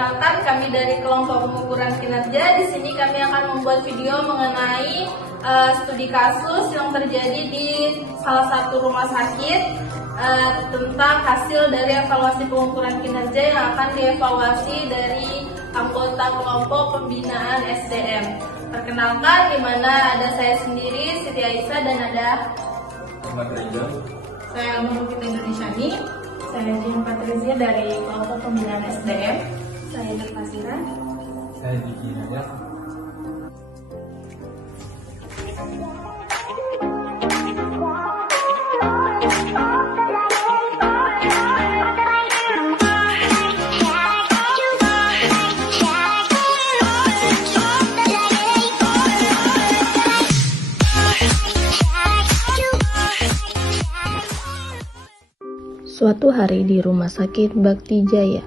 Perkenalkan, kami dari kelompok pengukuran kinerja. Di sini kami akan membuat video mengenai studi kasus yang terjadi di salah satu rumah sakit tentang hasil dari evaluasi pengukuran kinerja yang akan dievaluasi dari anggota kelompok pembinaan SDM. Perkenalkan, di mana ada saya sendiri, Siti Aisyah, dan ada Ahmad Reza. saya Nurul Indonesiani. Saya Jin Patrizia dari kelompok pembinaan SDM. Saya Nurfasira. Saya Diki Naya. Suatu hari di Rumah Sakit Bakti Jaya,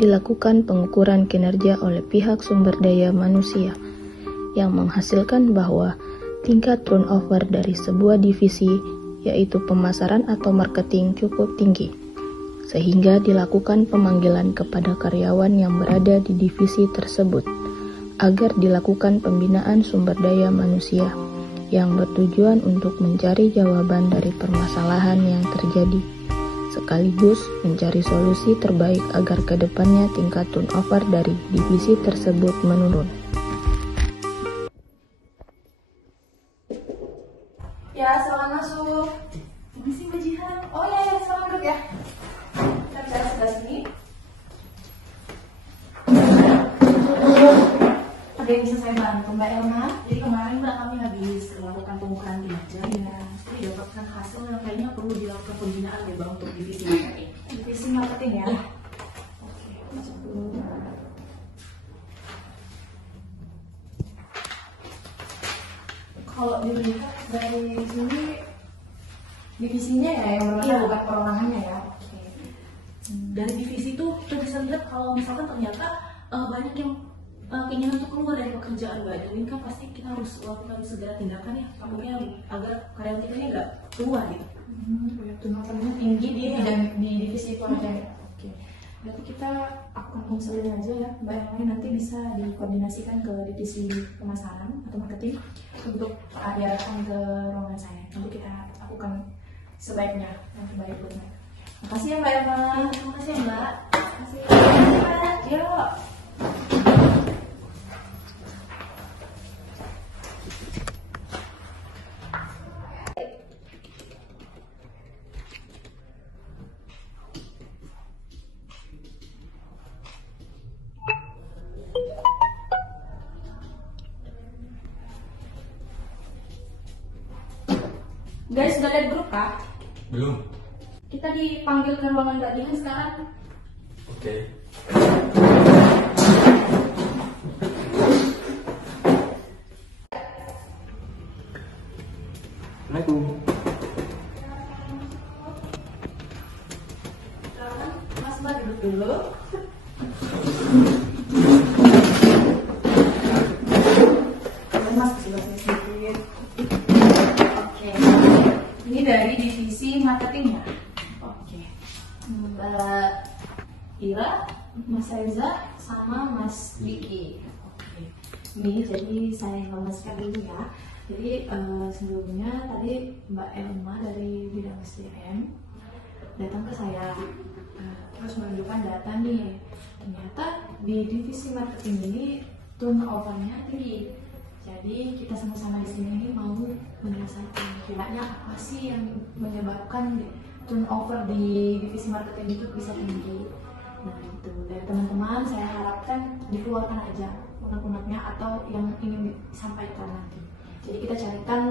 dilakukan pengukuran kinerja oleh pihak sumber daya manusia yang menghasilkan bahwa tingkat turnover dari sebuah divisi, yaitu pemasaran atau marketing, cukup tinggi, sehingga dilakukan pemanggilan kepada karyawan yang berada di divisi tersebut agar dilakukan pembinaan sumber daya manusia yang bertujuan untuk mencari jawaban dari permasalahan yang terjadi, sekaligus mencari solusi terbaik agar kedepannya tingkat turnover dari divisi tersebut menurun. Ya, silakan masuk. Permisi Mbak Jihan. Oh ya, silakan duduk ya. Kita bicara sebelah sini. Ada yang bisa saya bantu Mbak Elma? Jadi kemarin Mbak kami habis melakukan pengukuran kinerja. Iya. Jadi dapatkan hasil yang kayaknya perlu dilakukan pembinaan ya Bang untuk divisi marketing. Divisi marketing ya? Iya. Oke, masuk dulu. Kalau dilihat dari sini divisinya ya yang berbeda, bukan perorangannya ya. Oke. Dari divisi itu kita bisa lihat kalau misalkan ternyata banyak yang keinginan untuk keluar dari pekerjaan Mbak, dan ini kan pasti kita harus lakukan segera tindakan ya, makanya agar karyawan kita ini nggak keluar gitu. Turnovernya tinggi di divisi itu aja. Oke. Berarti kita akan konseling aja ya Mbak Elma, nanti bisa dikoordinasikan ke divisi pemasaran atau marketing untuk diarahkan ke ruangan saya. Nanti kita lakukan sebaiknya yang terbaik buat Mbak. Makasih ya Mbak Elma. Terima kasih ya Mbak. Terima kasih. Yuk. Guys, sudah lihat grup kah? Belum. Kita dipanggil ke ruangan Mbak Jihan sekarang. Oke. Assalamualaikum. Mas Mbak duduk dulu. Mas, sudah saya sedikit. Oke. Ini dari divisi marketing ya? Oke. Mbak Ira, Mas Reza, sama Mas Diki. Oke. Ini jadi saya informasikan dulu ya. Jadi sebelumnya tadi Mbak Elma dari bidang SDM datang ke saya, terus menunjukkan data nih. Ternyata di divisi marketing ini turnovernya tinggi. Jadi kita sama-sama di sini mau menyelesaikan kiranya apa sih yang menyebabkan turnover di divisi marketing itu bisa tinggi. Nah itu dari teman-teman saya harapkan dikeluarkan aja unek-uneknya atau yang ingin disampaikan nanti. Jadi kita carikan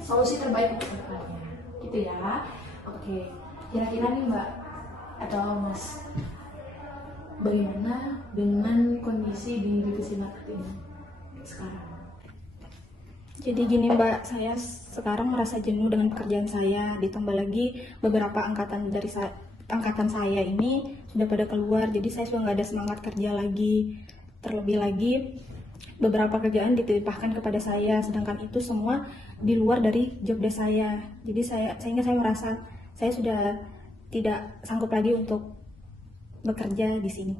solusi terbaik untuk kedepannya, gitu ya. Oke, kira-kira nih Mbak atau Mas, bagaimana dengan kondisi di divisi marketing sekarang? Jadi gini Mbak, saya sekarang merasa jenuh dengan pekerjaan saya, ditambah lagi beberapa angkatan saya ini sudah pada keluar, jadi saya sudah nggak ada semangat kerja lagi. Terlebih lagi beberapa kerjaan dititipkan kepada saya, sedangkan itu semua di luar dari job desk saya. Jadi sehingga saya merasa saya sudah tidak sanggup lagi untuk bekerja di sini.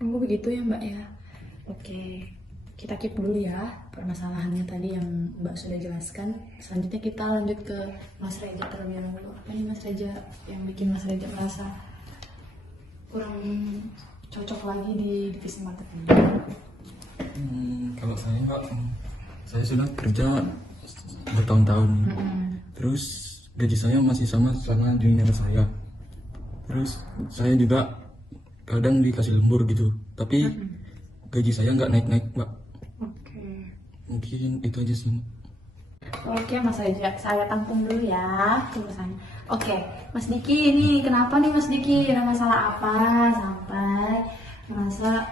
Oh begitu ya Mbak ya. Oke, kita keep dulu ya permasalahannya tadi yang Mbak sudah jelaskan. Selanjutnya kita lanjut ke Mas Reza terlebih dahulu. Apa nih Mas Reza yang bikin Mas Reza merasa kurang cocok lagi di divisi marketing? Kalau saya enggak, saya sudah kerja bertahun-tahun. Terus gaji saya masih sama junior saya. Terus saya juga kadang dikasih lembur gitu, tapi gaji saya nggak naik-naik, Mbak. Oke. Mungkin itu aja sih. Oke Mas Reza, saya tampung dulu ya tulisannya. Oke, Mas Diki, ini kenapa nih Mas Diki? Ada masalah apa sampai merasa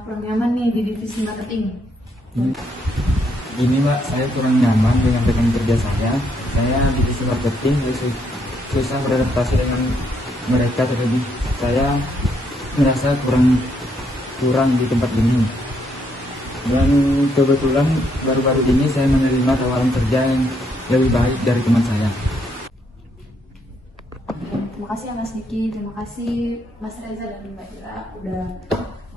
kurang nyaman nih di divisi marketing? Ini Mbak, saya kurang nyaman dengan rekan kerja saya. Saya di divisi marketing susah beradaptasi dengan mereka, terlebih saya merasa kurang di tempat ini. Dan kebetulan baru-baru ini saya menerima tawaran kerja yang lebih baik dari teman saya. Terima kasih ya Mas Diki, terima kasih Mas Reza dan Mbak Ira udah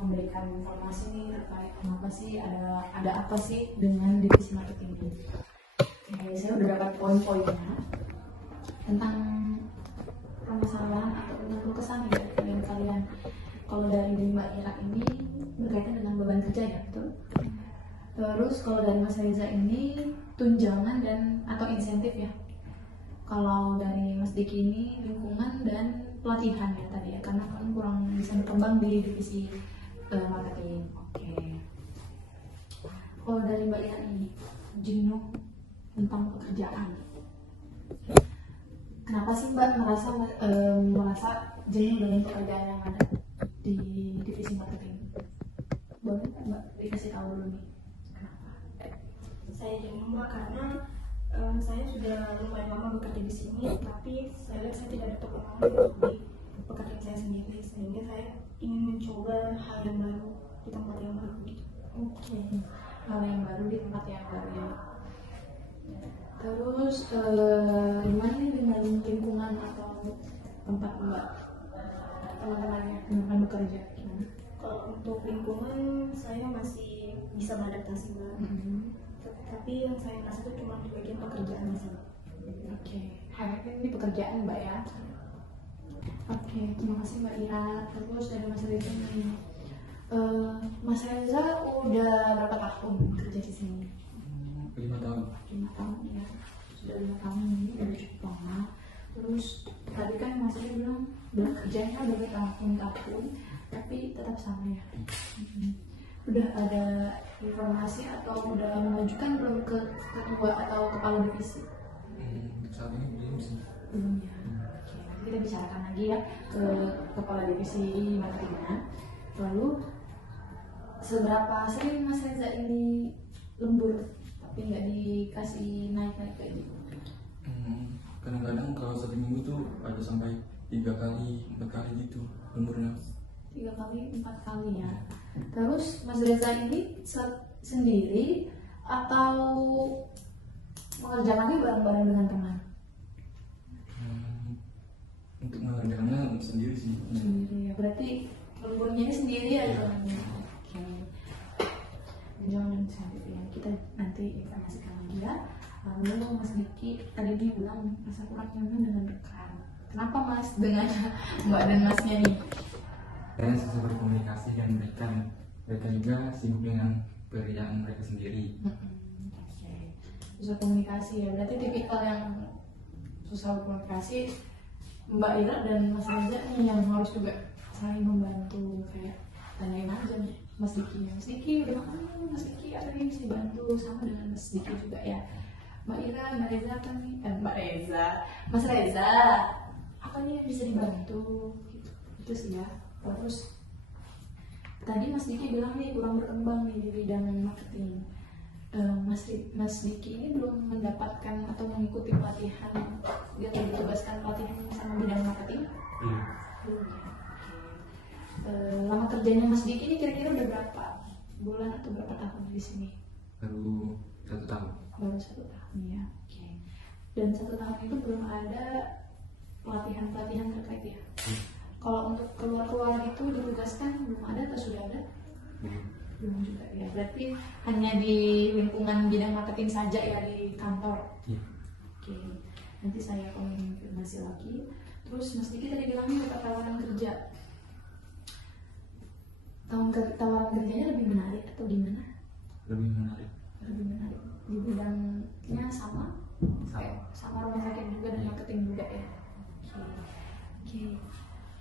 memberikan informasi nih terkait kenapa sih ada apa sih dengan divisi marketing ini. Oke, saya udah dapat poin-poinnya tentang permasalahan atau keluh kesah ya dari kalian. Kalau dari Mbak Ira ini berkaitan dengan beban kerja ya, betul? Terus kalau dari Mas Reza ini tunjangan dan atau insentif ya. Kalau dari Mas Diki ini lingkungan dan pelatihan ya tadi ya, karena kan kurang bisa berkembang di divisi marketing. Oke. Kalau dari Mbak Ira ini jenuh tentang pekerjaan. Kenapa sih Mbak merasa jenuh dengan pekerjaan yang ada di divisi marketing? Boleh Mbak dikasih tahu dulu nih kenapa? Saya jenuh Mbak karena saya sudah lumayan lama bekerja di sini, tapi saya lihat saya tidak ada perkembangan di pekerjaan saya sendiri, sehingga saya ingin mencoba hal yang baru di tempat yang baru gitu. Oke, hal yang baru di tempat yang baru ya. Terus gimana nih dengan lingkungan atau tempat Mbak teman-temannya teman bekerja gimana? Kalau untuk lingkungan saya masih bisa beradaptasi Mbak. Tapi yang saya rasa itu cuma di bagian pekerjaan sih. Oke, harapnya ini pekerjaan Mbak ya. Oke, terima kasih Mbak Ira. Terus dari Mas Reza nih. Mas Reza udah berapa tahun kerja di sini? 5 tahun. 5 tahun ya. Sudah 5 tahun ini udah cukup lama. Terus tadi kan Mas Reza bilang bekerjanya udah bertahun-tahun, tapi tetap sama ya. Udah ada informasi atau udah mengajukan belum ke ketua atau kepala divisi? Saat ini belum sih. Belum ya. Oke, nanti kita bicarakan lagi ya ke kepala divisi marketingnya. Lalu seberapa sering Mas Reza ini lembur tapi nggak dikasih naik-naik kayak gitu? Kadang-kadang kalau 1 minggu tuh ada sampai 3 kali, 4 kali gitu lemburnya. 3 kali, 4 kali ya. Terus Mas Reza ini sendiri atau mengerjakannya bareng-bareng dengan teman? Untuk mengerjakannya sendiri sih. Sendiri ya, berarti lemburnya ini sendiri ya temannya. Oke. Jangan sendiri ya, kita nanti informasikan lagi ya. Lalu Mas Diki tadi dia bilang masa kurang nyaman dengan rekan. Kenapa Mas dengan Mbak dan Masnya nih? Saya susah berkomunikasi dengan mereka. Mereka juga sibuk dengan pekerjaan mereka sendiri. Oke. Susah komunikasi ya, berarti tipikal yang susah berkomunikasi. Mbak Ira dan Mas Reza nih yang harus juga saling membantu, kayak tanyain aja nih Mas Diki udah makan, Mas Diki ada yang bisa dibantu, sama dengan Mas Diki juga ya. Mbak Ira, Mbak Reza apa nih? Mas Reza apa nih yang bisa dibantu gitu. Itu sih ya. Terus tadi Mas Diki bilang nih kurang berkembang nih di bidang marketing. Mas Diki ini belum mendapatkan atau mengikuti pelatihan yang ditugaskan pelatihan sama bidang marketing? Belum ya. Lama kerjanya Mas Diki ini kira-kira udah berapa bulan atau berapa tahun di sini? Baru 1 tahun. Baru 1 tahun ya. Oke. Dan 1 tahun itu belum ada pelatihan terkait ya. Kalau untuk keluar itu ditugaskan belum ada atau sudah ada? Belum juga ya. Berarti hanya di lingkungan bidang marketing saja ya di kantor. Iya. Oke. Nanti saya konfirmasi lagi. Terus Mas Diki tadi bilangnya dapat tawaran kerja. Tawaran kerjanya lebih menarik atau gimana? Lebih menarik. Lebih menarik. Di bidangnya sama? Sama rumah sakit juga dan marketing juga ya. Oke.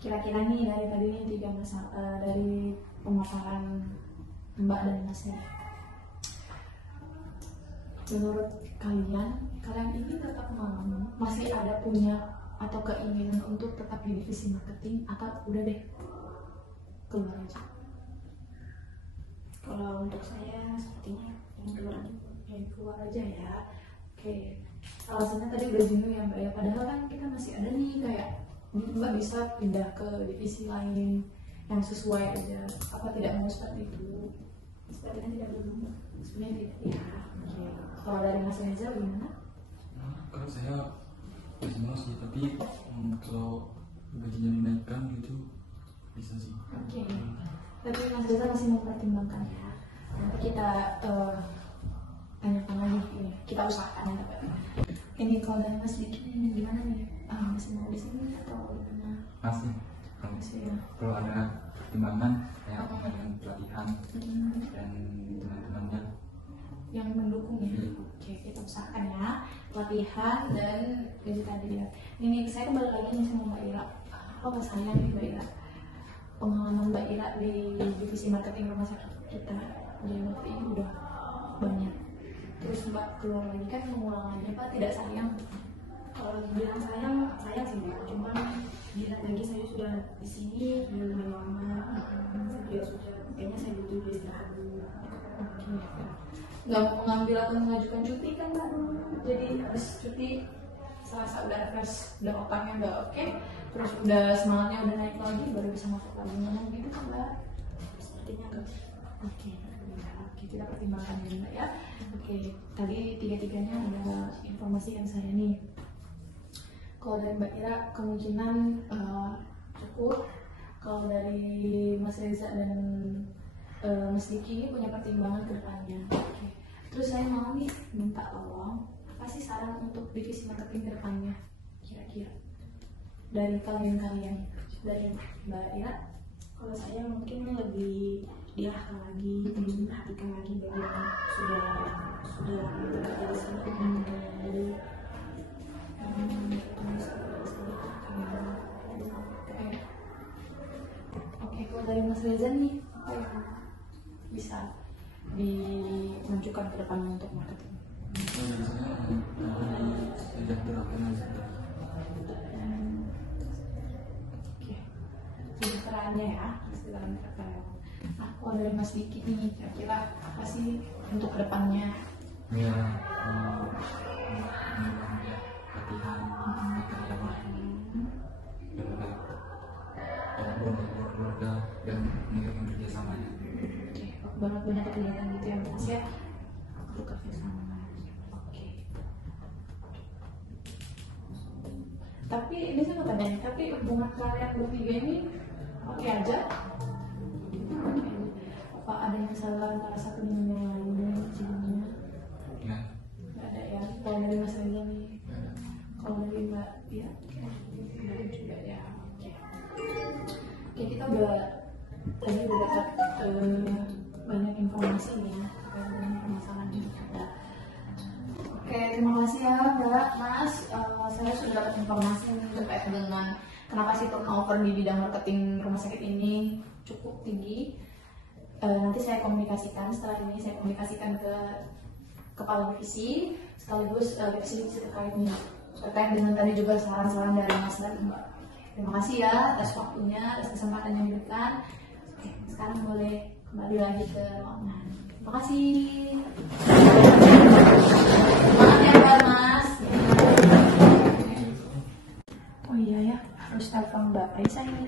Kira-kira nih dari tadi nih 3 masalah dari pemaparan Mbak dan Mas ya. Menurut kalian ini tetap masih ada punya atau keinginan untuk tetap di divisi marketing atau udah deh keluar aja? Kalau untuk saya sepertinya yang keluar aja ya. Oke. Alasannya tadi udah jenuh ya Mbak ya. Padahal kan kita masih ada nih kayak Mbak bisa pindah ke divisi lain yang sesuai aja. Apa tidak mau seperti itu? Sepertinya tidak dulu. Sebenarnya tidak ya. Oke. Kalau dari Mas Reza gimana? Kalau saya masih mau sih, tapi kalau gajinya dinaikkan gitu bisa sih. Oke. Tapi Mas Reza masih mempertimbangkan ya. Nanti kita tanyakan lagi, kita usahakan ya. Ini kalau dari Mas Diki gimana nih? Masih mau di sini atau gimana? Masih. Masih ya. Kalau ada pertimbangan saya akan dengan pelatihan dan teman-temannya Yang mendukung ya. Oke, kita usahakan ya. Pelatihan dan gaji tadi ya. Ini saya kembali lagi nih sama Mbak Ira. Apa saya nih Mbak Ira? Pengalaman Mbak Ira di divisi marketing rumah sakit kita di waktu ini udah banyak. Terus Mbak keluar lagi kan mengulang lagi Pak, tidak sayang? Kalau bilang sayang sih Mbak. Cuman bilang lagi saya sudah di sini belum lama. Saya sudah kayaknya saya butuh istirahat dulu. Oke. Nggak mau mengambil atau mengajukan cuti kan Mbak? Jadi habis cuti serasa udah fresh, udah otaknya udah oke, terus udah semangatnya udah naik lagi, baru bisa masuk lagi ngomong gitu kan Mbak? Sepertinya enggak. Oke, kita pertimbangkan ya Mbak ya. Oke, tadi tiga-tiganya ada informasi yang saya nih. Kalau dari Mbak Ira kemungkinan cukup. Kalau dari Mas Reza dan Mas Diki punya pertimbangan ke depannya. Oke. Terus saya mau nih minta tolong, apa sih saran untuk divisi marketing ke depannya kira-kira dari kalian-kalian? Dari Mbak Ira? Kalau saya mungkin lebih diarahkan lagi, diperhatikan lagi bagi yang sudah bekerja di sini. Jadi Oke, kalau dari Mas Reza nih, apa yang bisa dimajukan ke depannya untuk marketing? Kalau dari saya tidak terapkan aja. Oke, kesejahteraannya ya, kesejahteraan karyawan. Nah, kalau dari Mas Diki nih, kira-kira apa sih untuk kedepannya? ya latihan karyawan dan keluarga dan meningkatkan kerjasamanya. Oke, banyak kegiatan gitu ya Mas ya, untuk kerjasama. Oke. Tapi ini saya mau tanya, tapi hubungan kalian bertiga ini oke aja? Oke. Apa ada yang salah antara satu dengan yang lainnya sebelumnya? Ya, Nggak ada ya. Kalau dari Mas Reza nih, kalau dari Mbak ya, nggak ada juga ya. Oke. Oke, kita tadi udah dapat banyak informasi ya dengan permasalahan ini. Oke, terima kasih ya Mbak, Mas. Saya sudah dapat informasi terkait dengan kenapa sih turnover di bidang marketing rumah sakit ini cukup tinggi. Nanti saya komunikasikan, setelah ini saya komunikasikan ke kepala divisi sekaligus divisi terkait dengan tadi juga saran-saran dari Mas dan Mbak. Terima kasih ya atas waktunya, atas kesempatan yang diberikan. Oke, sekarang boleh kembali lagi ke ruangan. Terima kasih. Maaf ya Mbak, Mas. Oh iya ya, harus telepon Mbak Raisa ini.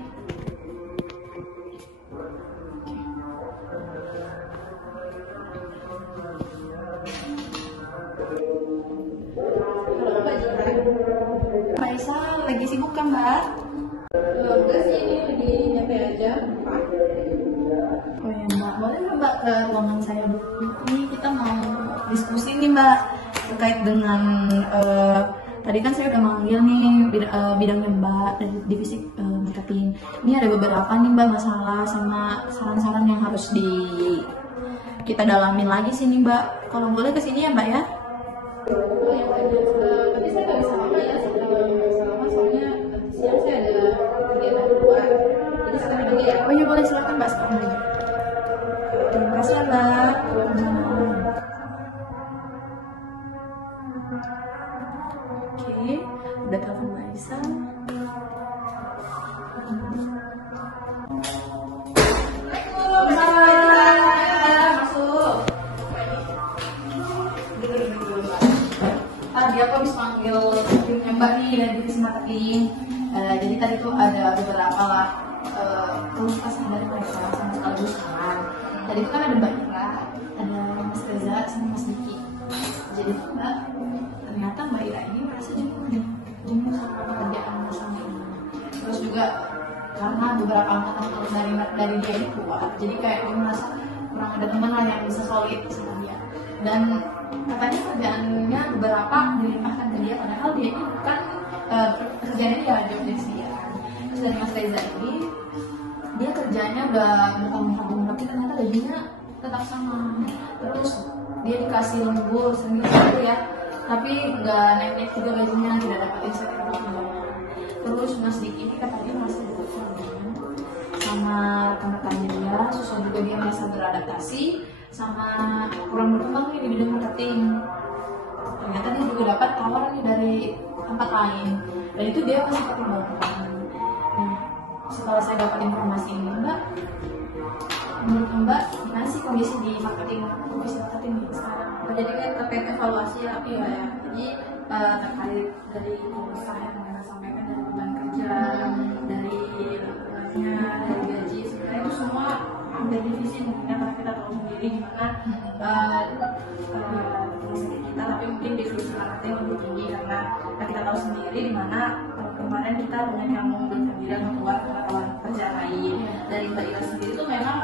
Halo Mbak Jika. Raisa lagi sibuk kan Mbak? Enggak sih, ini ke ruangan saya dulu. Ini kita mau diskusi nih Mbak terkait dengan tadi kan saya udah manggil nih bidangnya Mbak dari divisi marketing. Ini ada beberapa nih Mbak masalah sama saran-saran yang harus kita dalamin lagi sih nih Mbak. Kalau boleh kesini ya Mbak ya. Oh ya, tapi saya nggak bisa lama ya, soalnya siang saya ada kegiatan di luar. Jadi sekarang lagi ya. Oh iya boleh, silakan Mbak sekarang aja. Terima kasih ya Mbak. Oke, udah telepon Mbak Isa. Tadi aku habis panggil timnya Mbak nih dari divisi marketing. Jadi tadi tuh ada beberapa lah keluh kesah dari mereka sama sekaligus saran. Tadi itu kan ada Mbak Ira, ada Mas Reza sama Mas Diki. Jadi tuh Mbak, ternyata Mbak Ira ini merasa jenuh sama pekerjaan sama ini. Terus juga karena beberapa angkatan dari dia ini keluar, jadi kayak dia merasa kurang ada teman lah yang bisa solid sama dia. Dan katanya kerjaannya beberapa dilimpahkan ke dia, padahal dia ini bukan kerjanya dia job desk dia. Terus dari Mas Reza ini dia kerjanya udah bertahun-tahun tapi ternyata gajinya tetap sama. Terus dia dikasih lembur seminggu gitu ya, tapi nggak naik-naik juga gajinya, tidak dapat insentif tunjangan. Terus Mas Diki ini katanya masih butuh sama rekan-rekannya dia, susah juga dia merasa beradaptasi sama kurang berkembang nih di bidang marketing. Ternyata dia juga dapat tawaran nih dari tempat lain, dan itu dia masih pertimbangkan. Nah, setelah saya dapat informasi ini Mbak, menurut Mbak gimana sih kondisi di marketing, divisi marketing sekarang? Jadi kan terkait evaluasi ya, ya. Jadi terkait dari usaha yang Anda sampaikan, dari beban kerja, dari gaji, sebenarnya itu semua ada divisi mungkin karena kita tahu sendiri gimana kita, tapi mungkin divisi marketing lebih tinggi karena kita tahu sendiri dimana kemarin kita banyak yang mengundurkan diri dan keluar ke lapangan kerja lain. Dari Mbak Ira sendiri itu memang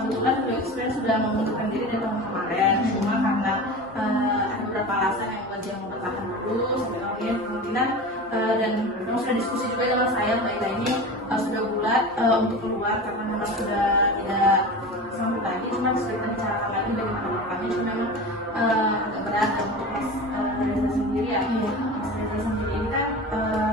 kebetulan beliau experience sudah mengundurkan diri dari tahun kemarin, cuma karena ada beberapa alasan yang membuat dia mau bertahan dulu sampai akhirnya kemungkinan dan memang sudah diskusi juga dengan saya Mbak Ira ini sudah bulat untuk keluar karena memang sudah tidak sanggup lagi, cuma sudah dibicarakan lagi bagaimana kami itu memang agak berat untuk Mas Reza sendiri ya. Mas Reza sendiri ini kan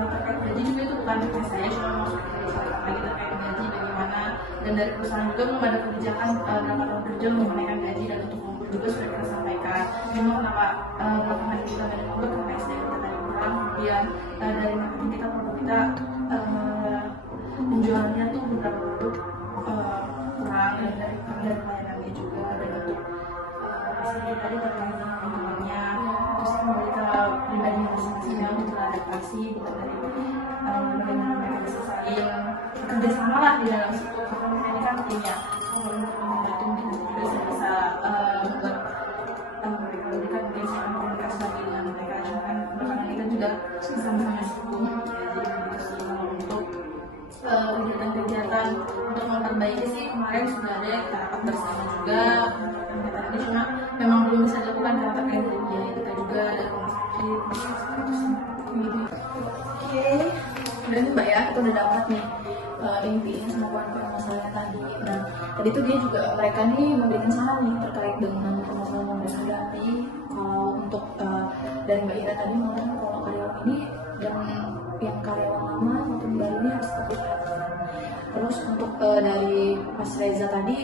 terkait gaji juga itu bukan tugas saya, cuma mau dibicarakan lagi terkait gaji bagaimana, dan dari perusahaan juga belum ada kebijakan berapa tahun kerja menaikkan gaji, dan untuk lembur juga sudah kita sampaikan. Memang kenapa belakangan kita ada lembur karena SDM kita tadi kurang, kemudian dari marketing kita produk kita penjualannya tuh beberapa produk kurang, dan dari pelayanannya juga, dan untuk hasilnya tadi terkait dengan lingkungannya, terus kembali ke pribadi masing-masing yang untuk adaptasi gitu, dari bagaimana mereka bisa saling bekerja sama lah di dalam situ, karena mereka ini kan tim ya, membantu mungkin juga bisa membuat mereka lebih kan mungkin saya komunikasi lagi dengan mereka, cuma kan belakangan kita juga sama-sama sibuk ya. Jadi begitu sih kalau untuk kegiatan-kegiatan untuk memperbaiki sih kemarin sudah ada kita rapat bersama juga kegiatan ini, cuma memang belum bisa dilakukan karena terkait dari biaya kita juga dari rumah sakit itu sih. Oke, berarti Mbak ya kita udah dapat nih intinya sama poin-poin masalahnya tadi. Nah tadi tuh dia juga mereka nih memberikan saran nih terkait dengan permasalahan yang mereka hadapi. Kalau untuk dari Mbak Ira tadi mengatakan kalau karyawan ini dan yang karyawan lama maupun baru ini harus tetap diperhatikan. Terus untuk dari Mas Reza tadi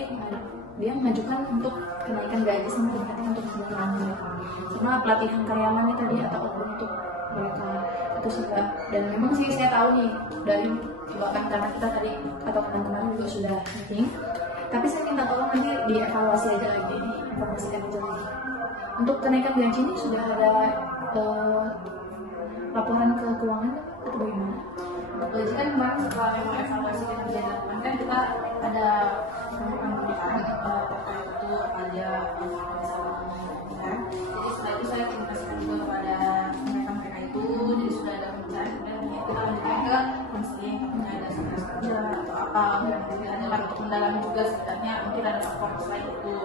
dia mengajukan untuk kenaikan gaji sama tingkatnya untuk keseluruhan mereka, sama pelatihan karyawannya tadi atau untuk mereka itu juga. Dan memang sih saya tahu nih dari bahkan karena kita tadi atau kemarin juga sudah meeting, tapi saya minta tolong nanti dievaluasi aja lagi, diinformasikan aja lagi. Untuk kenaikan gaji ini sudah ada laporan ke keuangan atau bagaimana? Untuk gaji kan kemarin setelah memang evaluasi dan kerjaan kan kita ada pembicaraan terkait itu apa aja kan. Jadi setelah itu saya komunikasikan juga kepada mereka itu, jadi sudah ada pembicaraan, kemudian kita lanjutkan ke konseling, apakah ada stres kerja atau apa, kemudian ada untuk mendalami juga sebenarnya mungkin ada faktor selain itu.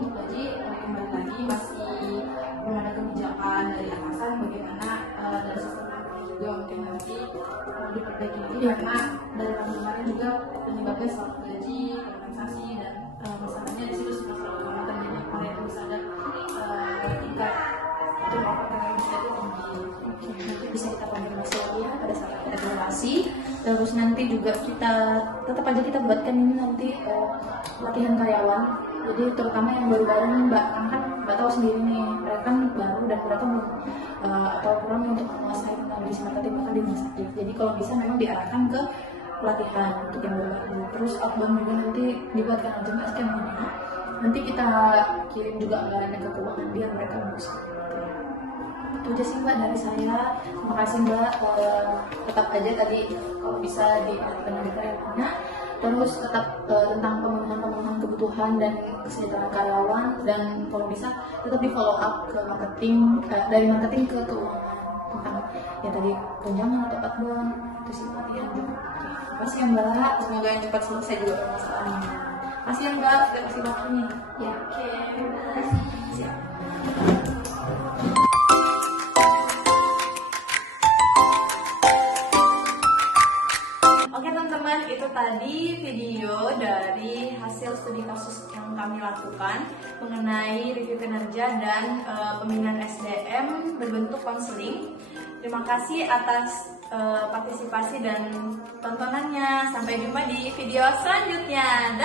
untuk gaji kembali lagi masih belum ada kebijakan dari atasan bagaimana dari sistem juga mungkin nanti diperbaiki lagi karena dari tahun kemarin juga penyebabnya soal gaji, kompensasi dan masalahnya di situ semua selalu lama terjadi oleh itu bisa ada tingkat jumlah perkara bisa itu tinggi. Nanti bisa kita konfirmasi lagi ya pada saat ada evaluasi. Terus nanti juga kita tetap aja kita buatkan ini nanti latihan karyawan. Jadi terutama yang baru-baru nih Mbak, kan Mbak tahu sendiri nih, mereka kan baru dan mereka belum atau kurang untuk menguasai tentang bisnis marketing bahkan di rumah sakit. Jadi kalau bisa memang diarahkan ke pelatihan untuk yang baru. Terus outbound juga nanti dibuatkan aja skemanya. Nanti kita kirim juga anggarannya ke keuangan biar mereka bisa. Itu aja sih Mbak dari saya. Terima kasih Mbak. Tetap aja tadi kalau bisa diperhatikan dari karyawannya. Terus tetap tentang pemenuhan kebutuhan dan kesejahteraan karyawan, dan kalau bisa tetap di follow up ke marketing, dari marketing ke keuangan tentang ya tadi tunjangan atau outbound itu sih pelatihan juga. Terima kasih ya Mbak. Semoga yang cepat selesai juga masalahnya. Terima kasih ya Mbak. Sudah kasih waktunya. Ya oke. Terima kasih. Siap. Oke teman-teman, itu tadi video dari hasil studi kasus yang kami lakukan mengenai review kinerja dan pembinaan SDM berbentuk konseling. Terima kasih atas partisipasi dan tontonannya. Sampai jumpa di video selanjutnya.